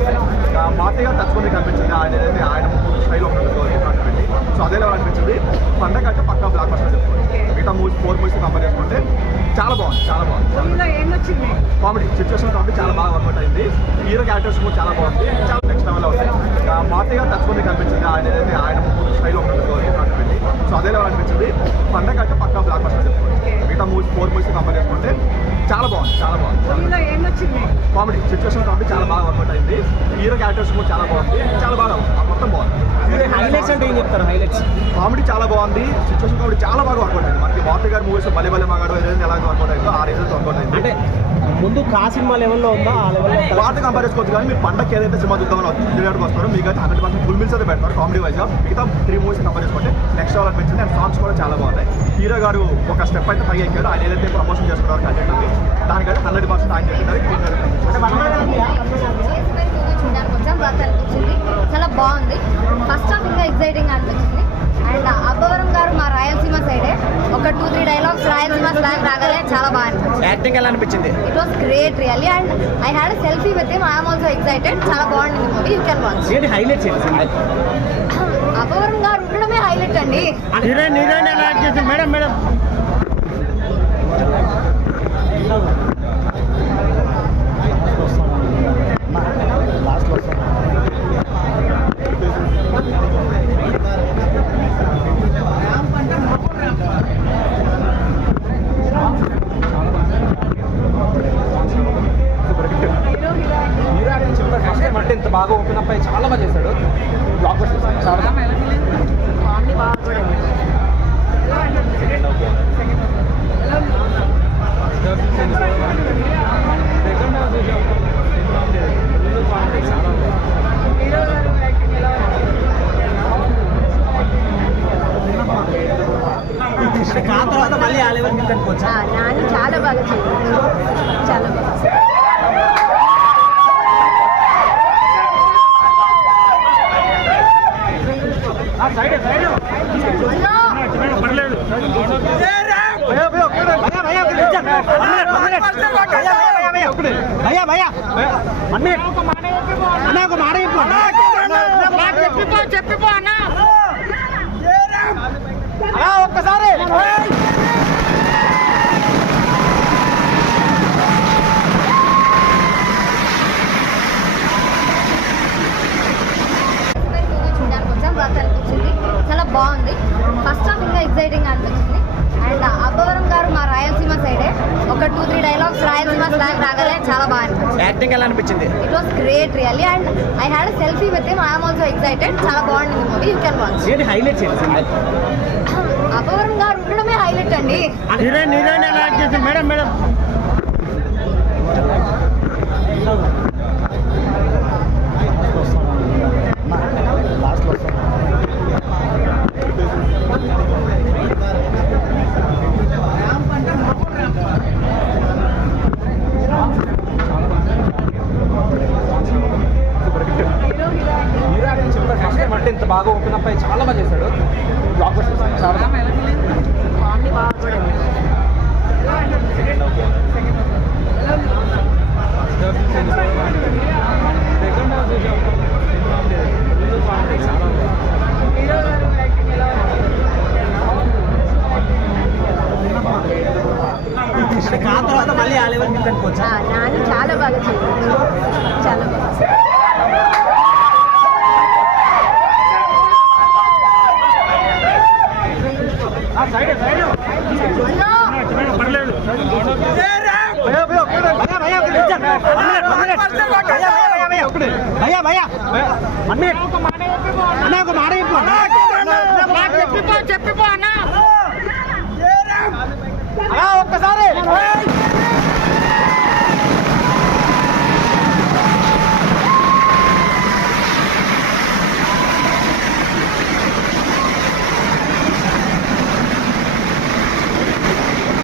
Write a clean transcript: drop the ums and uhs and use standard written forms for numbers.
ఉన్నాయి. మాతయ్య గారు టచ్కొని కనిపించింది. ఆయన ఏదైతే ఆయన స్టైల్ ఉంటుంది సో అదే లెవెల్ అనిపించింది. పండగ అంటే పక్కా బ్లాక్ బస్టర్ చెప్పుకోండి. మిగతా మూవీస్ 4 మూవీస్ కంపేర్ చేసుకుంటే చాలా బాగుంది. కామెడీ సిచ్యువేషన్ కామెడీ చాలా బాగా వర్కౌట్ అయింది. హీరో క్యారెక్టర్స్ కూడా చాలా బాగుంది. చాలా నెక్స్ట్ లెవెల్ అవుతాయి. మాతయ్య గారు టచ్కొని కనిపించింది. ఆయన ఏదైతే ఆయన స్టైల్ ఉంటుంది సో అదే లెవెల్ అనిపించింది. పండగ అంటే పక్కా బ్లాక్ బస్టర్ చెప్పుకోండి. మిగతా మూవీస్ 4 మూవీస్ కంపేర్ చేసుకుంటే చాలా బాగుంది. కామెడీ సిచ్యువేషన్ కామెడీ చాలా బాగా వర్కౌట్ అయింది. హీరో క్యారెక్టర్స్ కూడా చాలా బాగుంది. చాలా బాగా మొత్తం బాగుంది. హైలైట్స్ అంటే ఏం చెప్తారు? హైలైట్స్ కామెడీ చాలా బాగుంది. సిచ్యువేషన్ కామెడీ చాలా బాగా వర్కౌట్ అయింది. మనకి మాతయ్య గారి మూవీస్ బలే బలే మగాడు ఏదైతే ఎలా వర్కౌట్ అయిందో ఆ రీజన్స్ వర్కౌట్ అయింది. అంటే ముందు కా సినిమా లెవెల్లో ఉందా ఆ లెవెల్లో పాట కంపేర్ చేసుకోవచ్చు. కానీ మీరు పండగకి ఏదైతే సినిమా చూద్దామని థియేటర్కి వస్తారో మీకు అయితే 100% ఫుల్ మీల్స్ అయితే పెడతారు కామెడీ వైజ్గా. మిగతా 3 మూవీస్ కంపేర్ చేసుకుంటే నెక్స్ట్ లెవెల్ అనిపించింది. అండ్ సాంగ్స్ కూడా చాలా బాగున్నాయి. హీరో గారు ఒక స్టెప్ అయితే పైకి ఎక్కారు. ఆయన ఏదైతే ప్రమోషన్ చేసుకున్నారు కంటెంట్ ఉంది దానికైతే 100% ఆయన చేస్తున్నారు. చాలా బాగుంది. ఫస్ట్ హాఫ్ ఇంకా ఎక్సైటింగ్ అనిపించింది. అండ్ అబ్బవరం గారు మా రాయలసీమ సైడే ఒక 2-3 డైలాగ్స్ రాయలసీమ స్లాంగ్ రాగానే చాలా బాగా అనిపించింది. యాక్టింగ్ ఎలా అనిపించింది? It was great really. And I had selfie with him. I'm also excited. చాలా బాగుంది మూవీ. You can watch. ఏంటి హైలైట్స్ ఏంటి? అబ్బవరం గారు ఉండడమే హైలైట్ అండి. మేడం మేడం అంటే ఇంత బాగా ఓపెన్ అప్ అయ్యి చాలా బాగా చేశాడు. బ్లాక్ బస్టర్ చాలా తర్వాత మళ్ళీ ఆ లెవెల్కి కనుకోవచ్చా? నాని చాలా బాగా చేశారు. చాలా బాగా ఒక్కసారి అనిపించింది. చాలా బాగుంది. ఫస్ట్ హాఫ్ ఇంకా ఎక్సైటింగ్ అనిపించింది. అండ్ అబ్బవరం గారు మా రాయలసీమ సైడే ఒక 2-3 డైలాగ్స్ రాయలసీమ స్లాంగ్ రాగానే చాలా బాగా అనిపించింది. యాక్టింగ్ ఎలా అనిపించింది? It was great really. And I had selfie with him. I'm also excited. చాలా బాగుంది మూవీ. You can watch. ఏంటి హైలైట్స్ ఏంటి? అబ్బవరం గారు ఉండడమే హైలైట్ అండి. మేడం మేడం అంటే ఇంత బాగా ఓపెన్ అప్ అయ్యి చాలా బాగా చేశాడు. బ్లాక్ బస్టర్ చాలా తర్వాత మళ్ళీ ఆ లెవెల్కి కనుకోవచ్చా? నాని చాలా బాగా చేశారు. చాలా బాగా ఒక్కసారి